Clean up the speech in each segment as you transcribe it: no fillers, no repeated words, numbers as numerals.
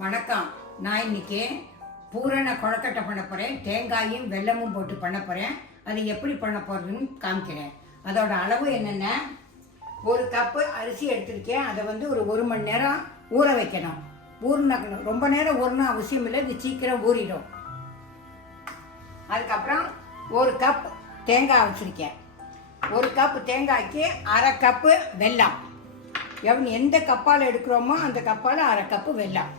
வணக்கம். நான் இன்னைக்கு பூரண கொழக்கட்டை பண்ண போகிறேன். தேங்காயும் வெல்லமும் போட்டு பண்ண போகிறேன். அது எப்படி பண்ண போகிறதுன்னு காமிக்கிறேன். அதோட அளவு என்னென்ன, ஒரு கப்பு அரிசி எடுத்திருக்கேன். அதை வந்து ஒரு மணி நேரம் ஊற வைக்கணும். ஊறினாக்கணும், ரொம்ப நேரம் ஊறினா அவசியம் இல்லை, இது சீக்கிரம் ஊறிடும். அதுக்கப்புறம் ஒரு கப் தேங்காய் வச்சுருக்கேன். ஒரு கப்பு தேங்காய்க்கு அரை கப்பு வெல்லம். எந்த கப்பால் எடுக்கிறோமோ அந்த கப்பால் அரை கப்பு வெல்லம்.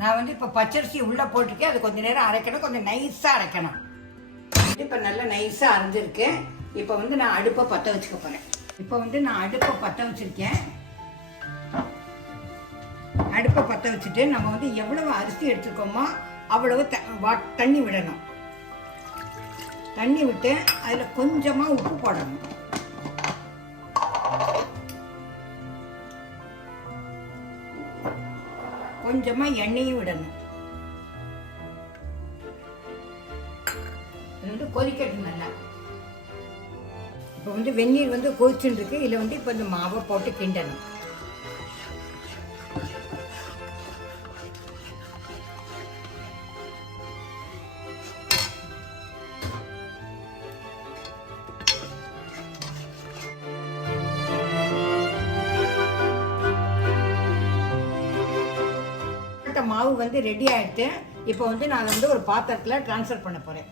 நான் வந்து இப்போ பச்சரிசி உள்ளே போட்டிருக்கேன். அது கொஞ்சம் நேரம் அரைக்கணும், கொஞ்சம் நைஸாக அரைக்கணும். இப்போ நல்லா நைஸாக அரைஞ்சிருக்கு. இப்போ வந்து நான் அடுப்பை பற்ற வச்சுக்க போகிறேன். இப்போ வந்து நான் அடுப்பை பற்ற வச்சுருக்கேன். அடுப்பை பற்ற வச்சுட்டு நம்ம வந்து எவ்வளவு அரிசி எடுத்துருக்கோமோ அவ்வளவு தண்ணி விடணும். தண்ணி விட்டு அதில் கொஞ்சமாக உப்பு போடணும். கொஞ்சமாக எண்ணெயும் விடணும். இது வந்து கொதிக்கட்டும் நல்லா. இப்போ வந்து வெந்நீர் வந்து கொதிச்சுட்டு இருக்கு. இதில் வந்து இப்போ இந்த மாவை போட்டு கிண்டணும். மாவு வந்து ரெடி ஆயிடுச்சு. இப்போ வந்து நான் வந்து ஒரு பாத்திரத்தில் ட்ரான்ஸ்ஃபர் பண்ண போறேன்.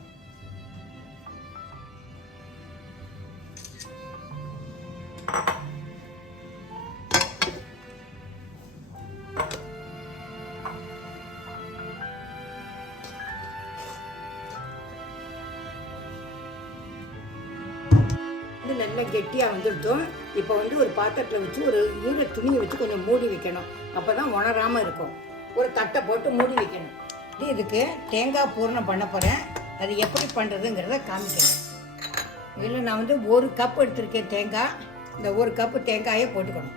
இது நல்லா கெட்டியாக வந்துடுத்தோம். இப்போ வந்து ஒரு பாத்திரத்தில் வச்சு ஒரு ஈர துணியை வச்சு கொஞ்சம் மூடி வைக்கணும். அப்போ தான் உணராமல் இருக்கும். ஒரு தட்டை போட்டு மூடி வைக்கணும். இதுக்கு தேங்காய் பூரணம் பண்ண போகிறேன். அது எப்படி பண்ணுறதுங்கிறத காமிக்கிறேன். இதில் நான் வந்து ஒரு கப் எடுத்திருக்கேன் தேங்காய். இந்த ஒரு கப்பு தேங்காயை போட்டுக்கணும்.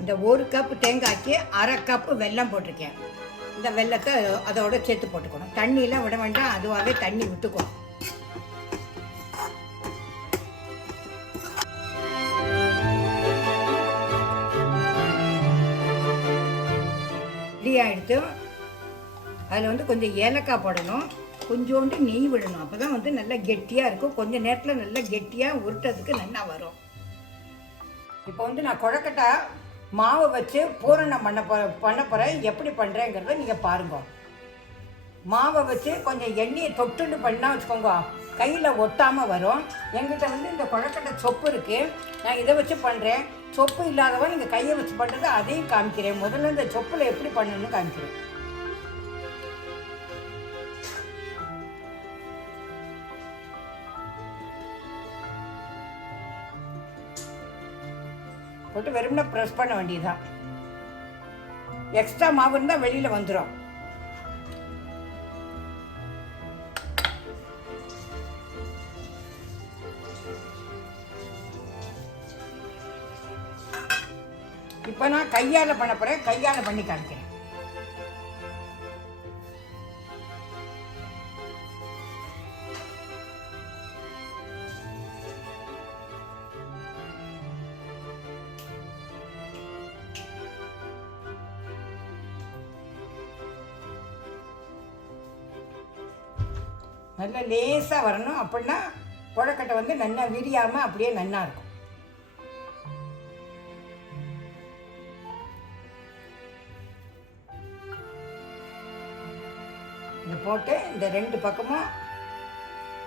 இந்த ஒரு கப்பு தேங்காய்க்கு அரை கப்பு வெல்லம் போட்டிருக்கேன். இந்த வெல்லத்தை அதோட சேர்த்து போட்டுக்கணும். தண்ணியெலாம் விட வேண்டாம், அதுவாகவே தண்ணி விட்டுக்கணும். ஆகிடுத்து. அதில் வந்து கொஞ்சம் ஏலக்காய் போடணும், கொஞ்சோண்டு நெய் விடணும். அப்போ தான் வந்து நல்லா கெட்டியாக இருக்கும். கொஞ்சம் நேரத்தில் நல்லா கெட்டியாக உருட்டுறதுக்கு நல்லா வரும். இப்போ வந்து நான் கொழக்கட்டை மாவை வச்சு பூரணம் பண்ண போகிறேன். எப்படி பண்ணுறேங்கிறத நீங்கள் பாருங்க. மாவை வச்சு கொஞ்சம் எண்ணெயை தொட்டுன்னு பண்ணால் வச்சுக்கோங்க, கையில் ஒட்டாமல் வரும். எங்கிட்ட வந்து இந்த கொழக்கட்டை சொப்பு இருக்குது, நான் இதை வச்சு பண்ணுறேன். சொப்பு இல்லாதவன் நீங்கள் கையை வச்சு பண்ணுறது அதையும் காமிக்கிறேன். முதல்ல இந்த சொப்பில் எப்படி பண்ணணும்னு காமிக்கிறேன். போட்டு வெறும்னா ப்ரெஸ் பண்ண வேண்டியதுதான். எக்ஸ்ட்ரா மாவு இருந்தால் வெளியில் வந்துடும். இப்போ நான் கையால் பண்ண போகிறேன். கையால் பண்ணி காமிக்கிறேன். நல்லா லேசாக வரணும். அப்படின்னா கொழக்கட்டை வந்து நல்லா விரியாமல் அப்படியே நல்லா இருக்கும். இதை போட்டு இந்த ரெண்டு பக்கமும்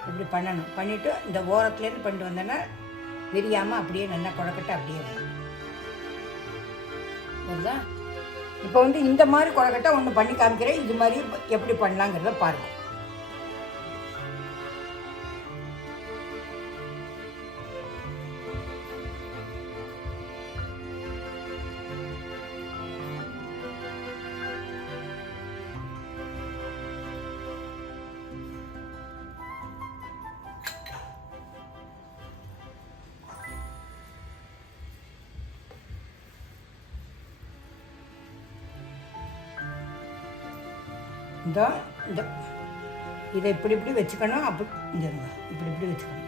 இப்படி பண்ணணும். பண்ணிவிட்டு இந்த ஓரத்துலேருந்து பண்ணிட்டு வந்தோன்னா விரியாமல் அப்படியே நல்லா கொழக்கட்டை அப்படியே வரும். புரியுதா? இப்போ வந்து இந்த மாதிரி கொழக்கட்டை ஒன்று பண்ணி காமிக்கிறேன். இது மாதிரி எப்படி பண்ணலாங்கிறத பாருங்கள். இந்த இதை இப்படி இப்படி வச்சுக்கணும். அப்படி இங்கே இருங்க, இப்படி இப்படி வச்சுக்கணும்.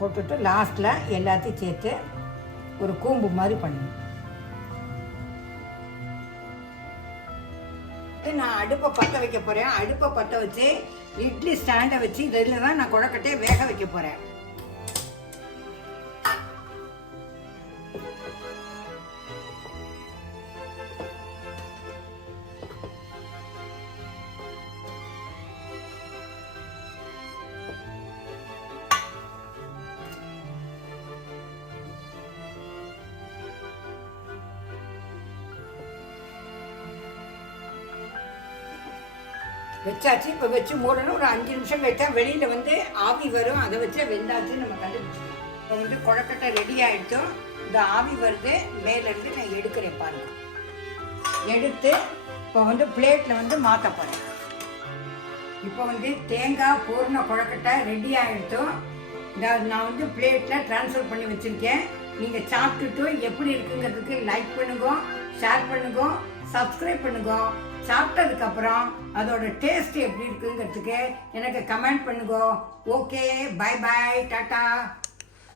போட்டுட்டு லாஸ்ட்டில் எல்லாத்தையும் சேர்த்து ஒரு கூம்பு மாதிரி பண்ணணும். நான் அடுப்பை பற்ற வைக்க போகிறேன். அடுப்பை பற்ற வச்சு இட்லி ஸ்டாண்டை வச்சு இதில் தான் நான் கொழுக்கட்டையை வேக வைக்க போகிறேன். வச்சாச்சு. இப்போ வச்சு மூடணும். ஒரு 5 நிமிஷம் வச்சா வெளியில் வந்து ஆவி வரும். அதை வச்சு வெந்தாச்சுன்னு நம்ம கண்டுபிடிச்சிக்கலாம். இப்போ வந்து கொழுக்கட்டை ரெடி ஆகிட்டோம். இந்த ஆவி வருது மேலேருந்து நான் எடுக்கிறேன் பாருங்க. எடுத்து இப்போ வந்து பிளேட்டில் வந்து மாற்ற போகிறேன். இப்போ வந்து தேங்காய் பூர்ண கொழுக்கட்டை ரெடி ஆகிட்டோம். நான் வந்து பிளேட்டில் ட்ரான்ஸ்ஃபர் பண்ணி வச்சுருக்கேன். நீங்கள் சாப்பிட்டுட்டு எப்படி இருக்குங்கிறதுக்கு லைக் பண்ணுங்க, ஷேர் பண்ணுங்க, சப்ஸ்கிரைப் பண்ணுங்க. சாப்பிட்டதுக்கப்புறம் அதோட டேஸ்ட் எப்படி இருக்குங்கிறதுக்கு எனக்கு கமெண்ட் பண்ணுங்க. Okay, bye bye, tata.